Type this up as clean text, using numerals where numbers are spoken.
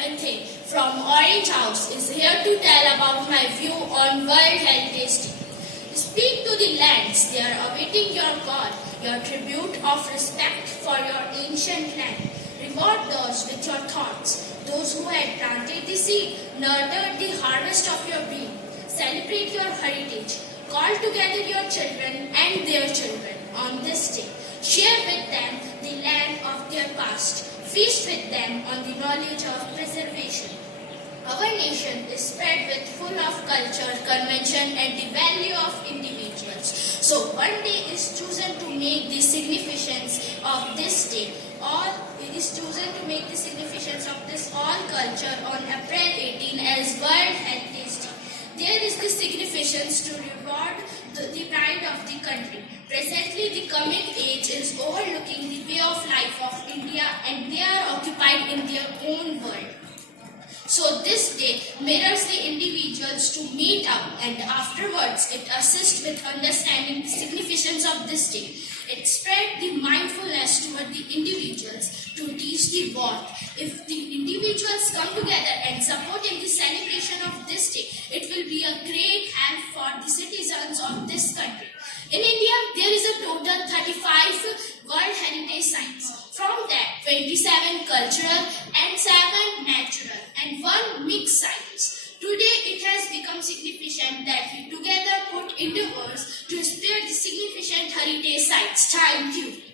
Seventh from Orange House is here to tell about my view on World Heritage Day. Speak to the lands, they are awaiting your call, your tribute of respect for your ancient land. Reward those with your thoughts, those who had planted the seed, nurtured the harvest of your being. Celebrate your heritage, call together your children and their children on this day. Share with them the land of their past. Feast with them on the knowledge of preservation. Our nation is spread with full of culture, convention and the value of individuals. So one day is chosen to make the significance of this day. It is chosen to make the significance of this all culture on April 18 as World Heritage Day. There is the significance to reward the pride of the country. Presently, the coming age is overlooking the way of life of India and they are occupied in their own world. So this day mirrors the individuals to meet up and afterwards it assists with understanding the significance of this day. It spread the mindfulness toward the individuals to teach the bond. If the individuals come together and support in the celebration of this day, it will be a great help for the citizens of this country. In India, there is a total 35 World Heritage Sites. From that, 27 cultural and 7 natural and 1 mixed sites. Today, it has become significant that we together put into words to spread the significant heritage sites. Thank you.